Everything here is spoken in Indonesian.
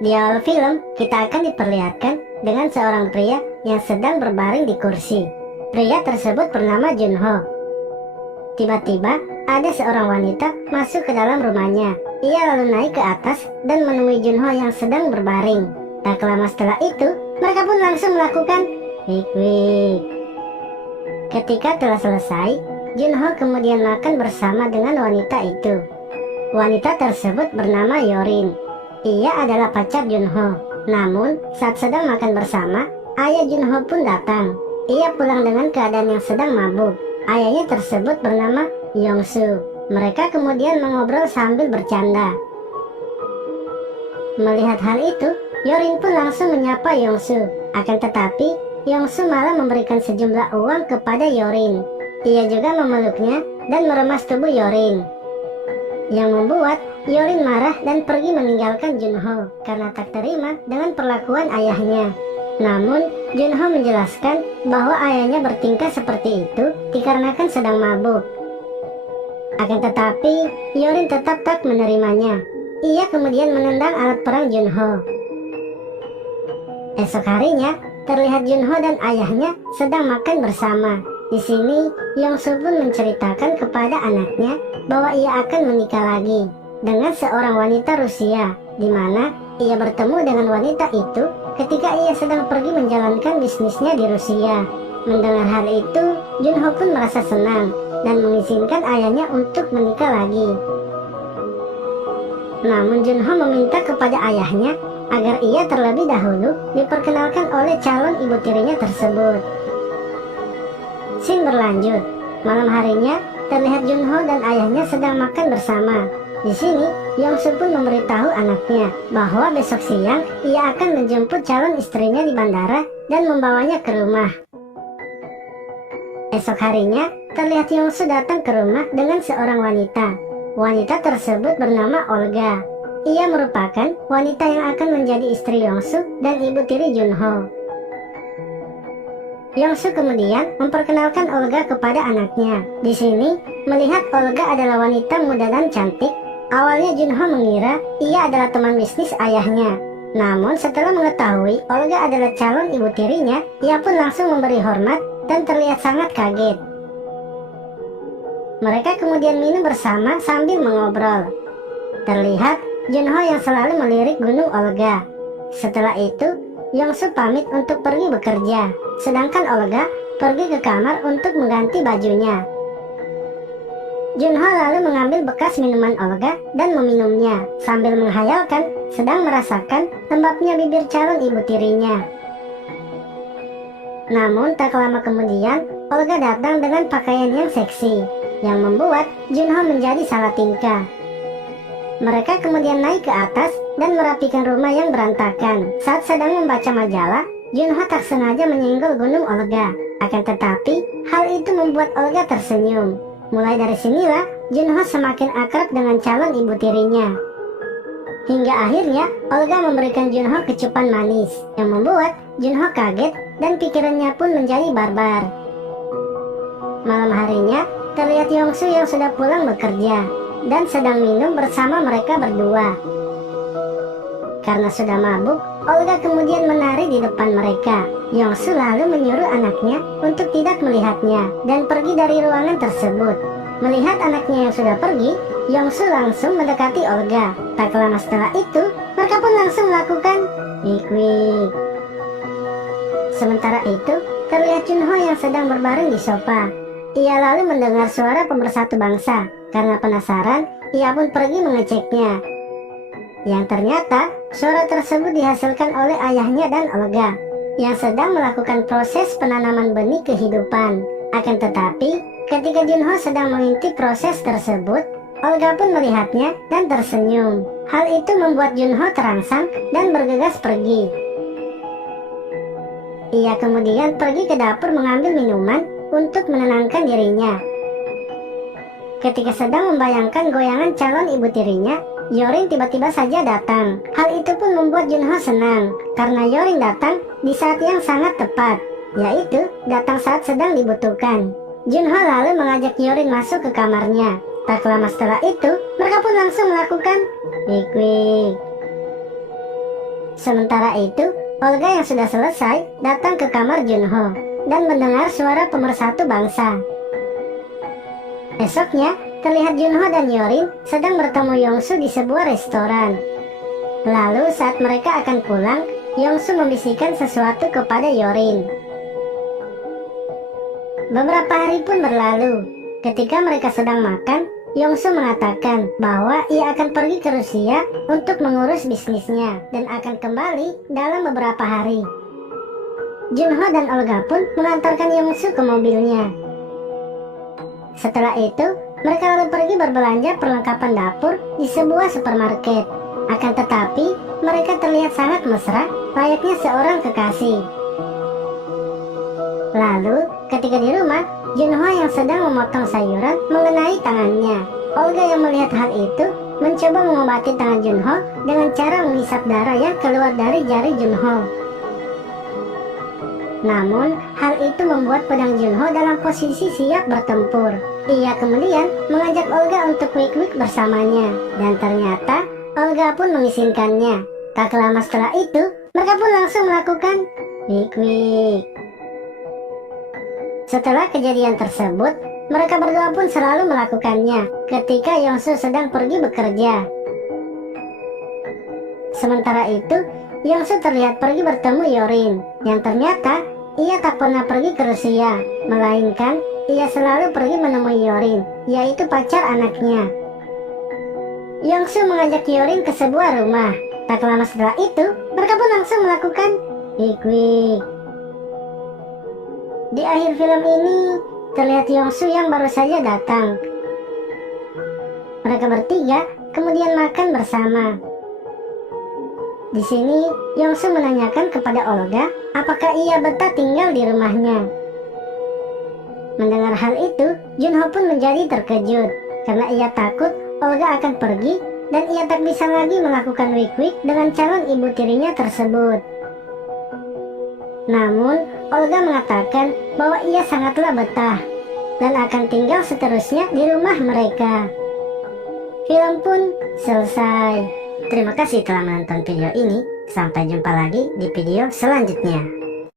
Di awal film, kita akan diperlihatkan dengan seorang pria yang sedang berbaring di kursi. Pria tersebut bernama Junho. Tiba-tiba, ada seorang wanita masuk ke dalam rumahnya. Ia lalu naik ke atas dan menemui Junho yang sedang berbaring. Tak lama setelah itu, mereka pun langsung melakukan wik-wik. Ketika telah selesai, Junho kemudian makan bersama dengan wanita itu. Wanita tersebut bernama Yorin. Ia adalah pacar Junho. Namun, saat sedang makan bersama, ayah Junho pun datang. Ia pulang dengan keadaan yang sedang mabuk. Ayahnya tersebut bernama Yongsu. Mereka kemudian mengobrol sambil bercanda. Melihat hal itu, Yorin pun langsung menyapa Yongsu. Akan tetapi, Yongsu malah memberikan sejumlah uang kepada Yorin. Ia juga memeluknya dan meremas tubuh Yorin, yang membuat Yorin marah dan pergi meninggalkan Junho karena tak terima dengan perlakuan ayahnya. Namun, Junho menjelaskan bahwa ayahnya bertingkah seperti itu dikarenakan sedang mabuk. Akan tetapi, Yorin tetap tak menerimanya. Ia kemudian menendang alat perang Junho. Esok harinya, terlihat Junho dan ayahnya sedang makan bersama. Di sini, Yongsu pun menceritakan kepada anaknya bahwa ia akan menikah lagi dengan seorang wanita Rusia, di mana ia bertemu dengan wanita itu ketika ia sedang pergi menjalankan bisnisnya di Rusia. Mendengar hal itu, Junho pun merasa senang dan mengizinkan ayahnya untuk menikah lagi. Namun Junho meminta kepada ayahnya agar ia terlebih dahulu diperkenalkan oleh calon ibu tirinya tersebut. Scene berlanjut. Malam harinya, terlihat Junho dan ayahnya sedang makan bersama. Di sini, Yongsu pun memberitahu anaknya bahwa besok siang ia akan menjemput calon istrinya di bandara dan membawanya ke rumah. Esok harinya, terlihat Yongsu datang ke rumah dengan seorang wanita. Wanita tersebut bernama Olga. Ia merupakan wanita yang akan menjadi istri Yongsu dan ibu tiri Junho. Yongsu kemudian memperkenalkan Olga kepada anaknya. Di sini, melihat Olga adalah wanita muda dan cantik, awalnya Junho mengira ia adalah teman bisnis ayahnya. Namun setelah mengetahui Olga adalah calon ibu tirinya, ia pun langsung memberi hormat dan terlihat sangat kaget. Mereka kemudian minum bersama sambil mengobrol. Terlihat Junho yang selalu melirik gunung Olga. Setelah itu, Yongsu pamit untuk pergi bekerja, sedangkan Olga pergi ke kamar untuk mengganti bajunya. Junho lalu mengambil bekas minuman Olga dan meminumnya, sambil menghayalkan sedang merasakan lembabnya bibir calon ibu tirinya. Namun tak lama kemudian, Olga datang dengan pakaian yang seksi, yang membuat Junho menjadi salah tingkah. Mereka kemudian naik ke atas dan merapikan rumah yang berantakan. Saat sedang membaca majalah, Junho tak sengaja menyenggol gunung Olga. Akan tetapi, hal itu membuat Olga tersenyum. Mulai dari sinilah, Junho semakin akrab dengan calon ibu tirinya. Hingga akhirnya, Olga memberikan Junho kecupan manis, yang membuat Junho kaget dan pikirannya pun menjadi barbar. Malam harinya, terlihat Yongsu yang sudah pulang bekerja dan sedang minum bersama mereka berdua. Karena sudah mabuk, Olga kemudian menari di depan mereka. Yongsu lalu menyuruh anaknya untuk tidak melihatnya dan pergi dari ruangan tersebut. Melihat anaknya yang sudah pergi, Yongsu langsung mendekati Olga. Tak lama setelah itu, mereka pun langsung melakukan wik-wik. Sementara itu, terlihat Junho yang sedang berbaring di sofa. Ia lalu mendengar suara pemersatu bangsa. Karena penasaran, ia pun pergi mengeceknya. Yang ternyata, suara tersebut dihasilkan oleh ayahnya dan Olga, yang sedang melakukan proses penanaman benih kehidupan. Akan tetapi, ketika Junho sedang mengintip proses tersebut, Olga pun melihatnya dan tersenyum. Hal itu membuat Junho terangsang dan bergegas pergi. Ia kemudian pergi ke dapur mengambil minuman untuk menenangkan dirinya. Ketika sedang membayangkan goyangan calon ibu tirinya, Yorin tiba-tiba saja datang. Hal itu pun membuat Junho senang, karena Yorin datang di saat yang sangat tepat, yaitu datang saat sedang dibutuhkan. Junho lalu mengajak Yorin masuk ke kamarnya. Tak lama setelah itu, mereka pun langsung melakukan wik-wik. Sementara itu, Olga yang sudah selesai datang ke kamar Junho dan mendengar suara pemersatu bangsa. Esoknya, terlihat Junho dan Yorin sedang bertemu Yongsu di sebuah restoran. Lalu saat mereka akan pulang, Yongsu membisikkan sesuatu kepada Yorin. Beberapa hari pun berlalu. Ketika mereka sedang makan, Yongsu mengatakan bahwa ia akan pergi ke Rusia untuk mengurus bisnisnya dan akan kembali dalam beberapa hari. Junho dan Olga pun mengantarkan Yongsu ke mobilnya. Setelah itu, mereka lalu pergi berbelanja perlengkapan dapur di sebuah supermarket. Akan tetapi, mereka terlihat sangat mesra, layaknya seorang kekasih. Lalu, ketika di rumah, Junho yang sedang memotong sayuran mengenai tangannya. Olga yang melihat hal itu mencoba mengobati tangan Junho dengan cara menghisap darah yang keluar dari jari Junho. Namun, hal itu membuat pedang Junho dalam posisi siap bertempur. Ia kemudian mengajak Olga untuk wik-wik bersamanya, dan ternyata Olga pun mengizinkannya. Tak lama setelah itu, mereka pun langsung melakukan wik-wik. Setelah kejadian tersebut, mereka berdua pun selalu melakukannya ketika Yongsu sedang pergi bekerja. Sementara itu, Yongsu terlihat pergi bertemu Yorin, yang ternyata ia tak pernah pergi ke Rusia, melainkan ia selalu pergi menemui Yorin, yaitu pacar anaknya. Yongsu mengajak Yorin ke sebuah rumah. Tak lama setelah itu, mereka pun langsung melakukan wik-wik. Di akhir film ini, terlihat Yongsu yang baru saja datang. Mereka bertiga kemudian makan bersama. Di sini, Yongsu menanyakan kepada Olga apakah ia betah tinggal di rumahnya. Mendengar hal itu, Junho pun menjadi terkejut karena ia takut Olga akan pergi dan ia tak bisa lagi melakukan wik-wik dengan calon ibu tirinya tersebut. Namun, Olga mengatakan bahwa ia sangatlah betah dan akan tinggal seterusnya di rumah mereka. Film pun selesai. Terima kasih telah menonton video ini. Sampai jumpa lagi di video selanjutnya.